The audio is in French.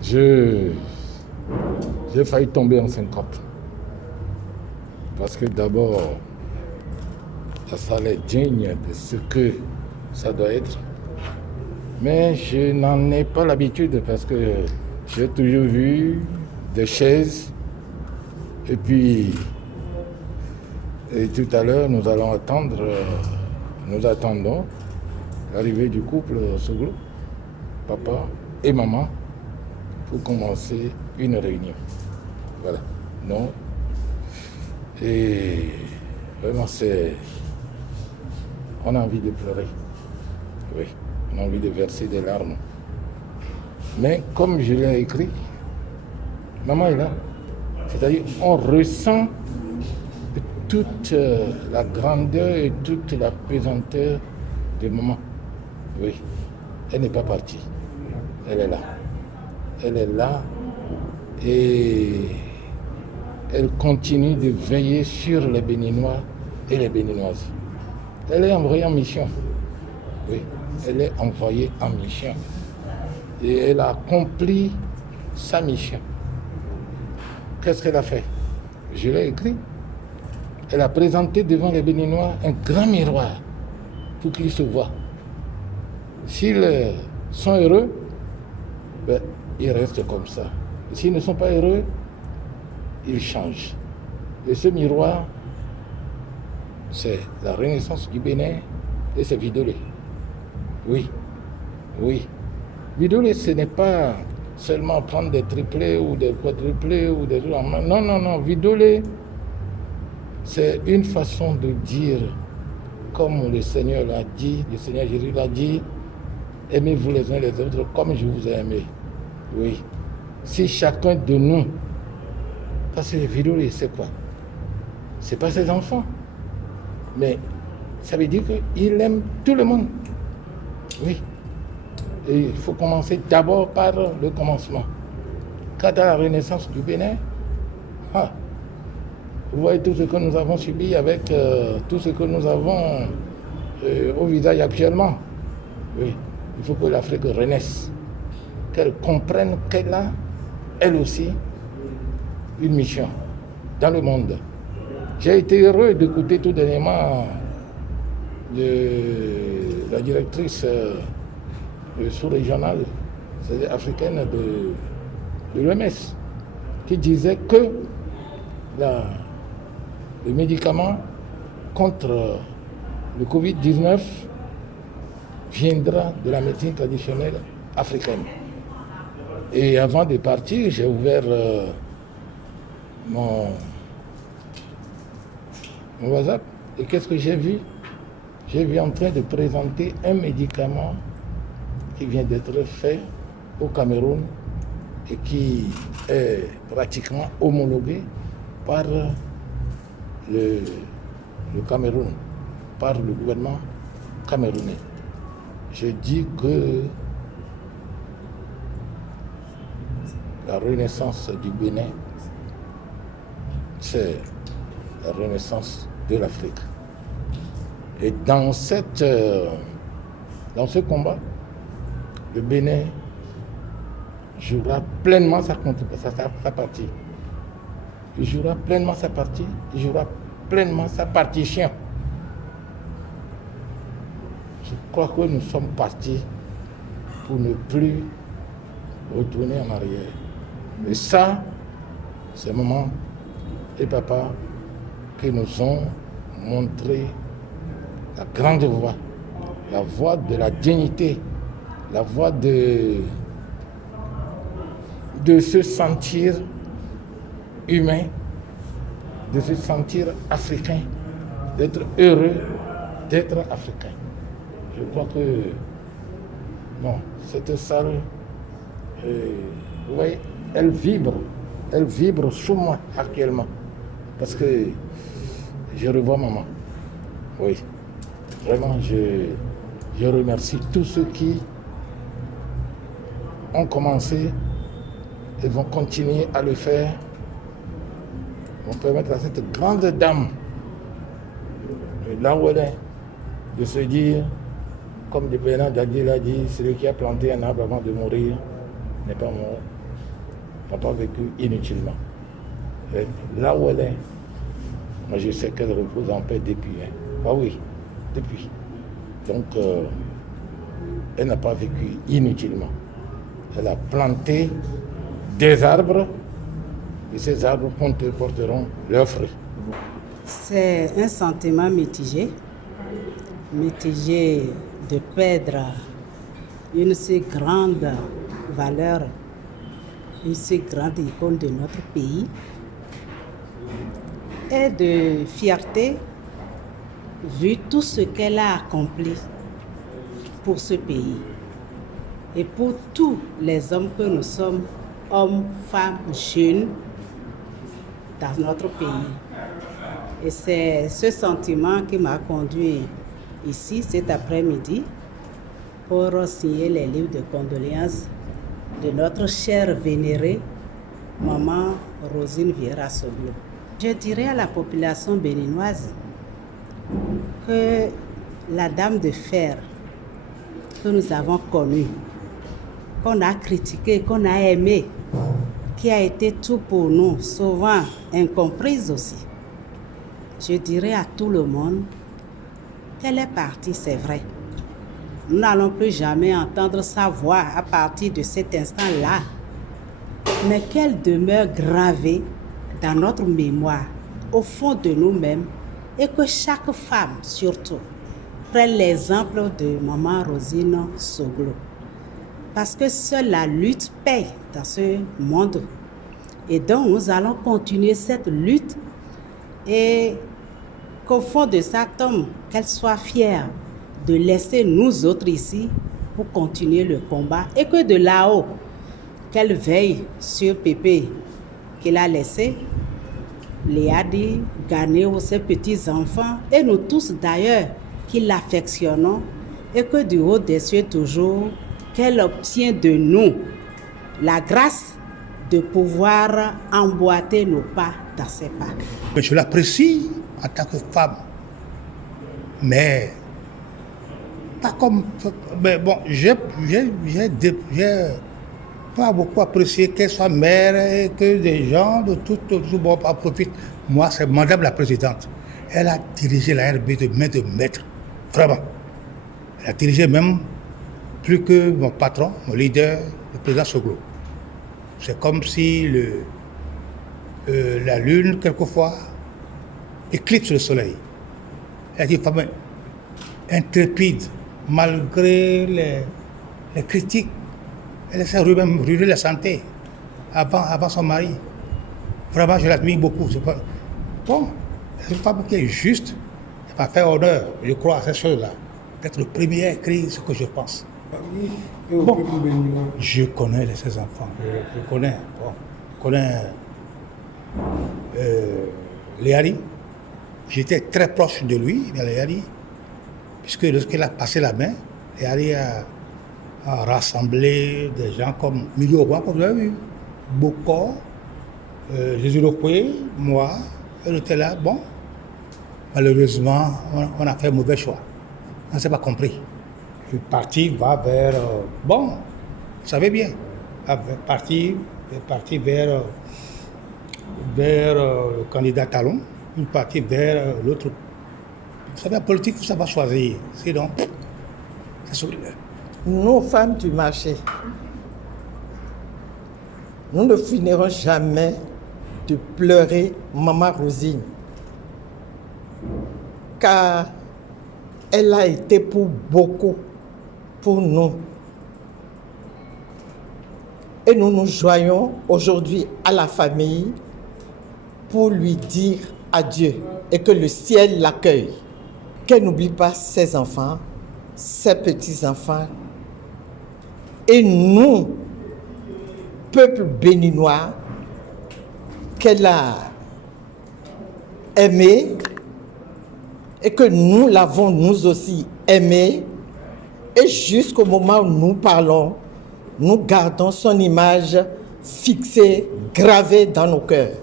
J'ai failli tomber en 50. Parce que d'abord, ça est digne de ce que ça doit être. Mais je n'en ai pas l'habitude parce que j'ai toujours vu des chaises. Et puis, tout à l'heure, nous attendons l'arrivée du couple Soglo, papa et maman, pour commencer une réunion. Voilà. Non. Et vraiment, on a envie de pleurer. Oui, on a envie de verser des larmes. Mais comme je l'ai écrit, maman est là. C'est-à-dire, on ressent toute la grandeur et toute la pesanteur de maman. Oui, elle n'est pas partie. Elle est là. Elle est là et elle continue de veiller sur les Béninois et les Béninoises. Elle est envoyée en mission. Oui, elle est envoyée en mission. Et elle a accompli sa mission. Qu'est-ce qu'elle a fait? Je l'ai écrit. Elle a présenté devant les Béninois un grand miroir pour qu'ils se voient. S'ils sont heureux, ben, ils restent comme ça. Et s'ils ne sont pas heureux, ils changent. Et ce miroir, c'est la renaissance du Bénin et c'est Vidolé. Oui, oui. Vidolé, ce n'est pas seulement prendre des triplés ou des quadruplés ou des... Non, non, non. Vidolé, c'est une façon de dire, comme le Seigneur l'a dit, le Seigneur Jésus l'a dit, aimez-vous les uns les autres comme je vous ai aimé. Oui. Si chacun de nous, parce que Vidolé, c'est quoi? C'est pas ses enfants. Mais ça veut dire qu'il aime tout le monde. Oui. Et il faut commencer d'abord par le commencement. Quant à la renaissance du Bénin, vous voyez tout ce que nous avons subi avec tout ce que nous avons au visage actuellement. Oui, il faut que l'Afrique renaisse, qu'elle comprenne qu'elle a, elle aussi, une mission dans le monde. J'ai été heureux d'écouter tout dernièrement la directrice sous-régionale, c'est-à-dire africaine de l'OMS, qui disait que le médicament contre le Covid-19 viendra de la médecine traditionnelle africaine. Et avant de partir, j'ai ouvert mon WhatsApp. Et qu'est-ce que j'ai vu? J'ai vu en train de présenter un médicament qui vient d'être fait au Cameroun et qui est pratiquement homologué par le Cameroun, par le gouvernement camerounais. Je dis que la renaissance du Bénin, c'est la renaissance de l'Afrique. Et dans ce combat, le Bénin jouera pleinement sa partie. Il jouera pleinement sa partie, il jouera pleinement sa partition. Je crois que nous sommes partis pour ne plus retourner en arrière. Et ça, c'est maman et papa qui nous ont montré la grande voie, la voie de la dignité, la voie de se sentir humain, de se sentir africain, d'être heureux d'être africain. Je crois que cette salle, oui, elle vibre sous moi actuellement, parce que je revois maman. Oui, vraiment, je remercie tous ceux qui ont commencé et vont continuer à le faire, vont permettre à cette grande dame, là où elle est, de se dire, comme le président Dadi l'a dit, celui qui a planté un arbre avant de mourir n'est pas mort, n'a pas vécu inutilement. Et là où elle est, moi je sais qu'elle repose en paix depuis. Ah oui, depuis. Donc, elle n'a pas vécu inutilement. Elle a planté des arbres et ces arbres porteront leurs fruits. C'est un sentiment mitigé de perdre une si grande valeur, une si grande icône de notre pays, et de fierté vu tout ce qu'elle a accompli pour ce pays et pour tous les hommes que nous sommes, hommes, femmes, jeunes, dans notre pays. Et c'est ce sentiment qui m'a conduit ici cet après-midi pour signer les livres de condoléances de notre chère vénérée maman Rosine Vieira Soglo. Je dirais à la population béninoise que la dame de fer que nous avons connue, qu'on a critiquée, qu'on a aimée, qui a été tout pour nous, souvent incomprise aussi. Je dirais à tout le monde qu'elle est partie, c'est vrai. Nous n'allons plus jamais entendre sa voix à partir de cet instant-là, mais qu'elle demeure gravée dans notre mémoire, au fond de nous-mêmes, et que chaque femme, surtout, prenne l'exemple de maman Rosine Soglo. Parce que seule la lutte paye dans ce monde. Et donc, nous allons continuer cette lutte et qu'au fond de sa tombe, qu'elle soit fière de laisser nous autres ici pour continuer le combat et que de là-haut, qu'elle veille sur Pépé qu'il a laissé, Léadi, Ganéo, ses petits-enfants et nous tous d'ailleurs qui l'affectionnons et que du haut des cieux toujours, qu'elle obtient de nous la grâce de pouvoir emboîter nos pas dans ses pas. Je l'apprécie en tant que femme, mais pas comme... Mais bon, j'ai pas beaucoup apprécié qu'elle soit mère et que des gens de tout bon en profitent. Moi, c'est Madame la Présidente. Elle a dirigé la RB de main de maître, vraiment. Elle a dirigé même plus que mon patron, mon leader, le président Soglo. C'est comme si la lune, quelquefois, éclipse le soleil. Elle a dit, femme intrépide, malgré les critiques, elle essaie de même ruiner la santé avant son mari. Vraiment, je l'admire beaucoup. Bon, c'est une femme qui est juste, elle m'a fait honneur, je crois, à ces choses-là, d'être le premier à écrire ce que je pense. Bon, je connais ses enfants, je connais Léari. J'étais très proche de lui, Léari, puisque lorsqu'il a passé la main, Léari a rassemblé des gens comme Milio Oban, comme vous avez vu, Boko, Jésus Lokwe, moi, elle était là. Bon, malheureusement, on a fait un mauvais choix. On ne s'est pas compris. Le parti va vers... bon, vous savez bien, le parti vers le candidat Talon, une partie vers l'autre. Vous savez, la politique, ça va choisir. Sinon, nous, femmes du marché, nous ne finirons jamais de pleurer Maman Rosine, car elle a été pour beaucoup, pour nous. Et nous nous joignons aujourd'hui à la famille pour lui dire adieu et que le ciel l'accueille. Qu'elle n'oublie pas ses enfants, ses petits-enfants. Et nous, peuple béninois, qu'elle a aimé et que nous l'avons nous aussi aimé. Et jusqu'au moment où nous parlons, nous gardons son image fixée, gravée dans nos cœurs.